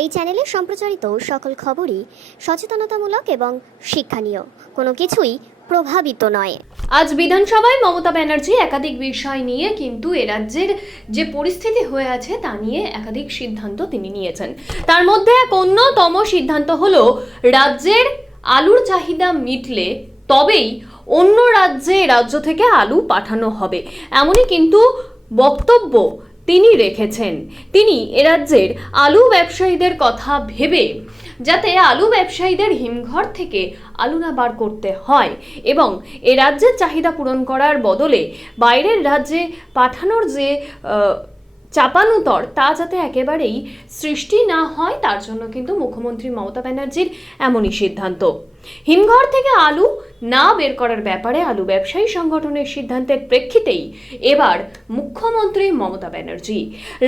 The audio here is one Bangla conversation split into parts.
এই চ্যানেলে সম্প্রচারিত সকল খবরই সচেতনতামূলক এবং শিক্ষণীয়, কোনো কিছুই প্রভাবিত নয়। আজ বিধানসভায় মমতা ব্যানার্জি একাধিক বিষয় নিয়ে কিন্তু এ রাজ্যের যে পরিস্থিতি হয়ে আছে তা নিয়ে একাধিক সিদ্ধান্ত তিনি নিয়েছেন। তার মধ্যে এক অন্যতম সিদ্ধান্ত হলো রাজ্যের আলুর চাহিদা মিটলে তবেই অন্য রাজ্য থেকে আলু পাঠানো হবে, এমনই কিন্তু বক্তব্য তিনি রেখেছেন। তিনি এ রাজ্যের আলু ব্যবসায়ীদের কথা ভেবে যাতে আলু ব্যবসায়ীদের হিমঘর থেকে আলু না বার করতে হয় এবং এ রাজ্যের চাহিদা পূরণ করার বদলে বাইরের রাজ্যে পাঠানোর যে চাপানুতর তা যাতে একেবারেই সৃষ্টি না হয়, তার জন্য কিন্তু মুখ্যমন্ত্রী মমতা ব্যানার্জির এমনই সিদ্ধান্ত। হিমঘর থেকে আলু না বের করার ব্যাপারে আলু ব্যবসায়ী সংগঠনের সিদ্ধান্তের প্রেক্ষিতেই এবার মুখ্যমন্ত্রী মমতা ব্যানার্জি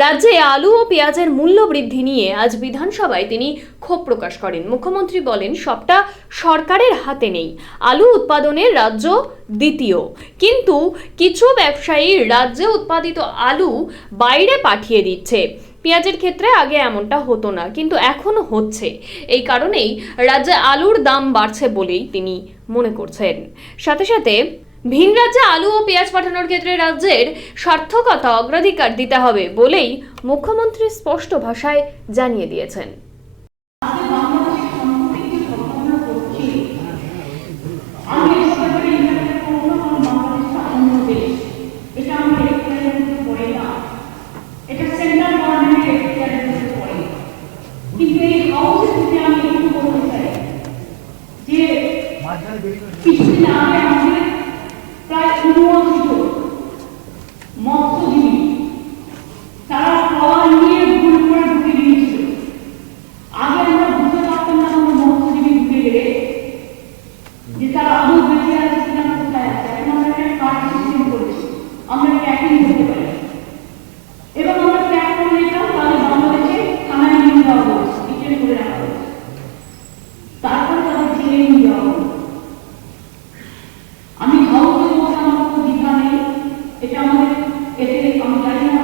রাজ্যে আলু ও পেঁয়াজের মূল্য বৃদ্ধি নিয়ে আজ বিধানসভায় তিনি ক্ষোভ প্রকাশ করেন। মুখ্যমন্ত্রী বলেন, সবটা সরকারের হাতে নেই, আলু উৎপাদনের রাজ্য দ্বিতীয়, কিন্তু কিছু ব্যবসায়ী রাজ্যে উৎপাদিত আলু বাইরে পাঠিয়ে দিচ্ছে। পেঁয়াজের ক্ষেত্রে আগে এমনটা হতো না, কিন্তু এখনো হচ্ছে। এই কারণেই রাজ্যে আলুর দাম বাড়ছে বলেই তিনি মনে করছেন। সাথে সাথে ভিন রাজ্যে আলু ও পেঁয়াজ পাঠানোর ক্ষেত্রে রাজ্যের সার্থকতা অগ্রাধিকার দিতে হবে বলেই মুখ্যমন্ত্রী স্পষ্ট ভাষায় জানিয়ে দিয়েছেন। কিছুদিন আগে আমাদের প্রায় ১৯ জন মৎস্যজীবী তারা ট্রলার নিয়ে ভুল করে ঢুকে গিয়েছিল। আগে আমরা বুঝতে পারতাম না কোনো মৎস্যজীবী ঢুকে গেলে যে তারা আদৌ বেঁচে আছে কিনা, কোথায় আছে। এখন আমরা একটা কার্ড সিস্টেম করেছি, আমরা ট্র্যাকিং করতে পারি এবং আমরা ট্র্যাক করে নিতাম। তাহলে বাংলাদেশে থানায় নিয়ে যাওয়া হয়েছে, ডিটেন করে রাখা হয়েছে, তারপরে তাদের জেলে নিয়ে যাওয়া হয়েছে। আমি হাউসে বসে আমার কোনো দ্বিধা নেই, এটা আমাদের এতে আমি জানি না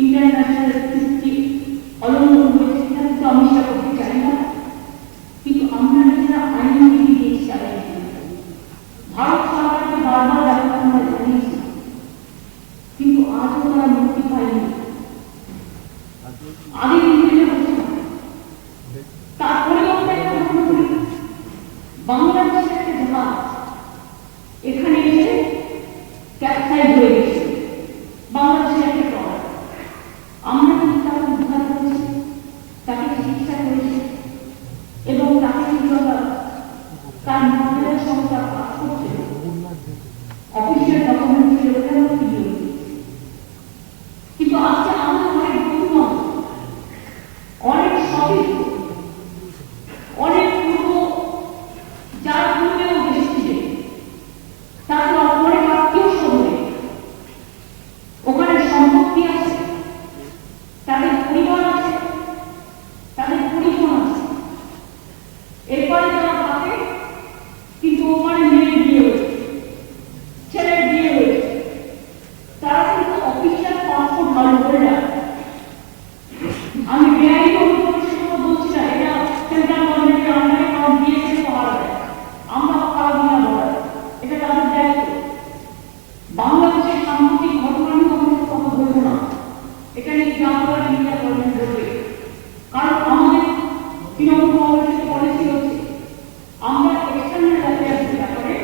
ইন্টারন্যাশনাল চুক্তি অলঙ্ঘন হয়েছে কিনা, কিন্তু আমি সেটা করতে চাই না। কিন্তু আমরা নিজেরা আইনজীবী দিয়ে চালাইছি, ভারত সরকারকে বারবার ব্যাপারটা আমরা জানিয়েছি, কিন্তু আজও তারা মুক্তি পায়নি। আগে কিন্তু তার পরিবর্তে একটা ঘটনা করি, বাংলাদেশের একটা জাহাজ এখানে এসে ক্যাপসাইজ হয়ে গেছে, বাংলাদেশের একটা ট্রলার। আমরা কিন্তু তাকে উদ্ধার করেছি, তাকে চিকিৎসা করেছি এবং তাকে কিন্তু আমরা তার মর্যাদার সঙ্গে তার পাসপোর্ট ছিল, অফিসিয়াল ডকুমেন্ট ছিল, ওখানেও ফিরিয়ে দিয়েছি। কিন্তু আজকে আমাদের অনেক বন্ধু অনেক সঠিক অনেক পূর্ব যার পূর্বেও এসেছিলেন, তাদের অনেক আত্মীয় স্বজনে ওখানে সম্পত্তি আছে, তাদের পরিবার আছে, তাদের পরিজন আছে। এরপরে তারা থাকে, কিন্তু ওখানে মেয়ের বিয়ে হয়েছে, ছেলের বিয়ে হয়েছে, তারা কিন্তু অফিসিয়াল পাসপোর্ট ধারণ করে রাখে। আমি বেআইনি অনুপ্রবেশের কথা বলছি না, এটা সেন্ট্রাল গভর্নমেন্টের আন্ডারে কারণ দিয়েছে পাওয়া যায়, আমরা পাওয়া দিই না বলা, এটা তাদের দায়িত্ব। বাংলাদেশের সাম্প্রতিক ঘটনা নিয়ে আমাদের কথা বলবো না, এটা নিয়ে যা বলার ইন্ডিয়া গভর্নমেন্ট বলবে, কারণ আমাদের তৃণমূল কংগ্রেসের পলিসি হচ্ছে আমরা এক্সটার্নাল অ্যাফেয়ার্সের ব্যাপারে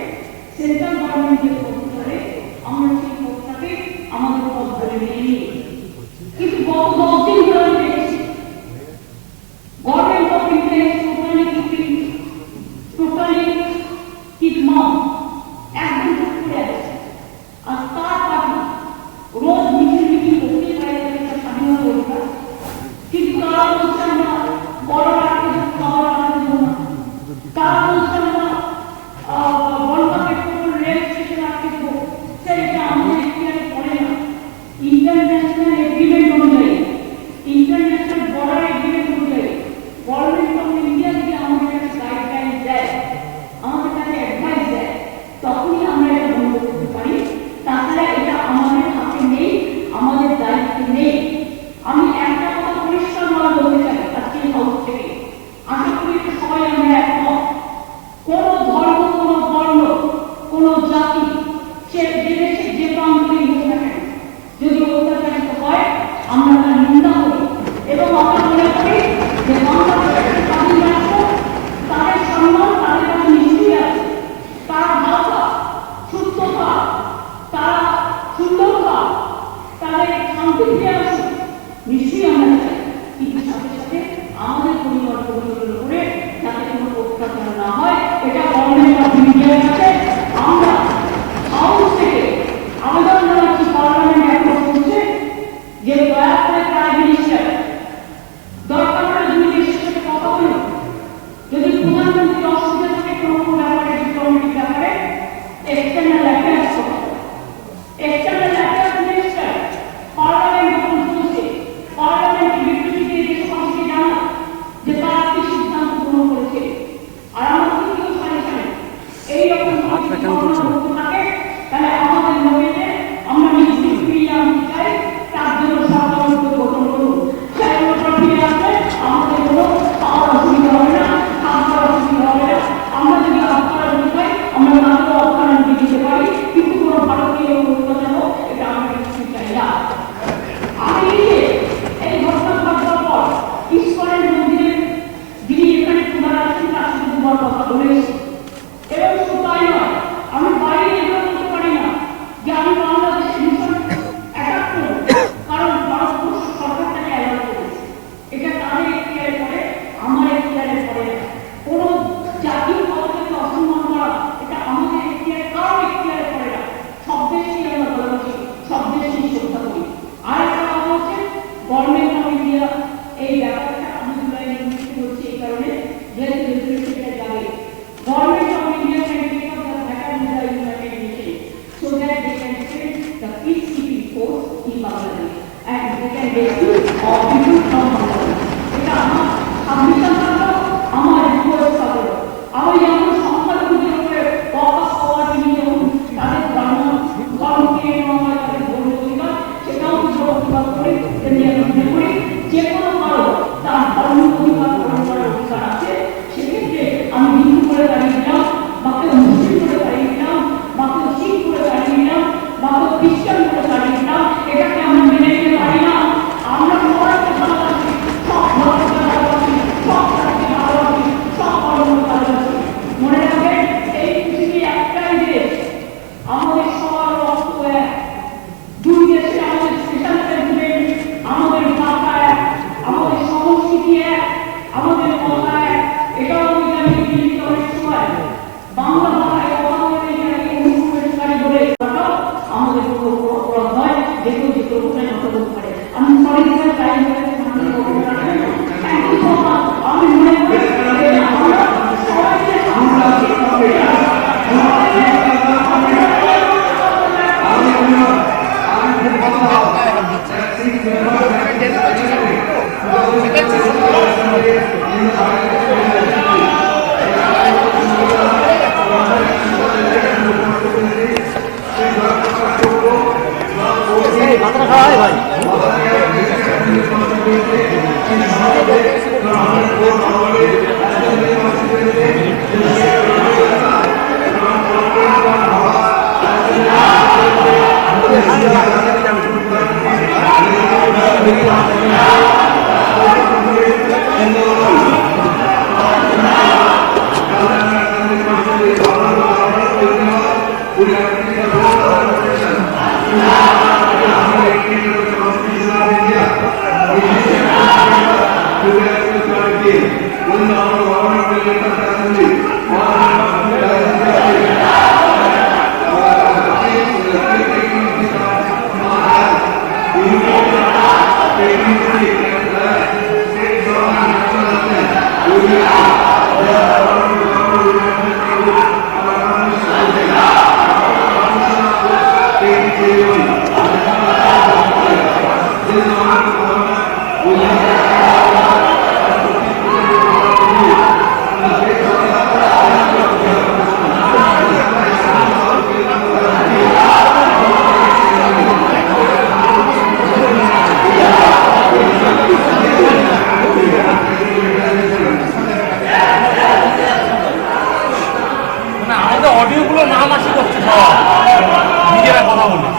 সেন্ট্রাল গভর্নমেন্টের পক্ষ করে আমরা সেই পক্ষটাকে আমাদের পথ ধরে নিয়ে নিই। কিন্তু গত 10 দিন ধরে আমি দেখেছি গভর্নমেন্ট অফ ইন্ডিয়া টোটালি ঠিক মাম একদম চুপ করে আছে। আর তার পার্টি রোজ মিছিল করতে পারে একটা স্বাধীনতা অধিকার, কিন্তু তারা বলছে আমরা বড় রাখতে খাবার রাখতে দেবো না, তারা বলছে আমরা বনগা পেট্রোল রেল স্টেশন রাখতে দেবো, সেটা আমাদের এখতিয়ারে পড়ে না। ইন্টারন্যাশনাল এগ্রিমেন্ট অনুযায়ী, ইন্টারন্যাশনাল বর্ডার এগ্রিমেন্ট অনুযায়ী গভর্নমেন্ট অফ ইন্ডিয়া যদি আমাদের কাছে গাইডলাইন দেয়, আমাদের কাছে অ্যাডভাইস দেয়, তখনই আমরা এটা বন্ধ করতে পারি। তাছাড়া এটা আমাদের হাতে নেই, আমাদের দায়িত্বে নেই। আমি একটা কথা পরিষ্কার বলতে চাই, আমাদের অডিওগুলো নাম আসি করছে সব নিজেরা কথা বলে